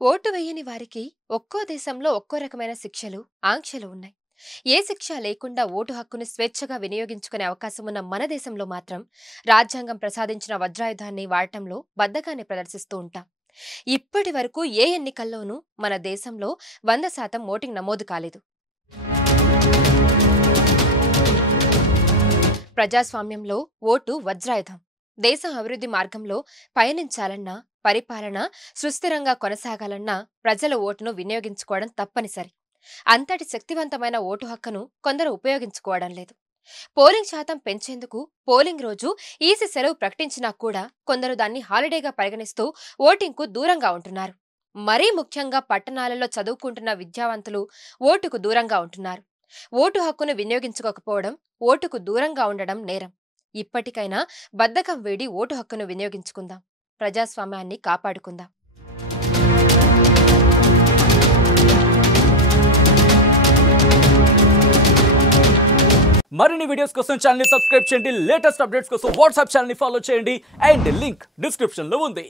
Vote వేయని వారికి ఒక్కో దేశంలో ఒక్కో రకమైన శిక్షలు, ఆంక్షలు ఉన్నాయి. ఏ శిక్ష లేకుండా ఓటు హక్కును స్వేచ్ఛగా వినియోగించుకునే అవకాశం ఉన్న మన దేశంలో మాత్రం రాజ్యాంగం ప్రసాదించిన వజ్రాయుధాన్ని వాడటంలో బద్ధకాన్ని ప్రదర్శిస్తూ ఉంటాం. ఇప్పటి వరకు ఏ ఎన్నికల్లోనూ మన దేశంలో 100% ఓటింగ్ నమోదు కాలేదు. ప్రజాస్వామ్యంలో ఓటు వజ్రాయుధం. దేశం అభివృద్ధి మార్గంలో పయనించాలన్నా, పరిపాలన సుస్థిరంగా కొనసాగాలన్నా ప్రజల ఓటును వినియోగించుకోవడం తప్పనిసరి. అంతటి శక్తివంతమైన ఓటు హక్కును కొందరు ఉపయోగించుకోవడం లేదు. పోలింగ్ శాతం పెంచేందుకు పోలింగ్ రోజు ఈసీ సెలవు ప్రకటించినా కూడా కొందరు దాన్ని హాలిడేగా పరిగణిస్తూ ఓటింగ్కు దూరంగా ఉంటున్నారు. మరీ ముఖ్యంగా పట్టణాలలో చదువుకుంటున్న విద్యావంతులు ఓటుకు దూరంగా ఉంటున్నారు. ఓటు హక్కును వినియోగించుకోకపోవడం, ఓటుకు దూరంగా ఉండడం నేరం. ఇప్పటికైనా బద్ధకం వీడి ఓటు హక్కును వినియోగించుకుందాం. ప్రజాస్వామ్యాన్ని కాపాడుకుందాం. మరిన్ని వీడియోస్ కోసం ఛానల్ ని సబ్స్క్రైబ్ చేయండి. లేటెస్ట్ అప్డేట్స్ కోసం వాట్సాప్ ఛానల్ ని ఫాలో చేయండి. అండ్ లింక్ డిస్క్రిప్షన్ లో ఉంది.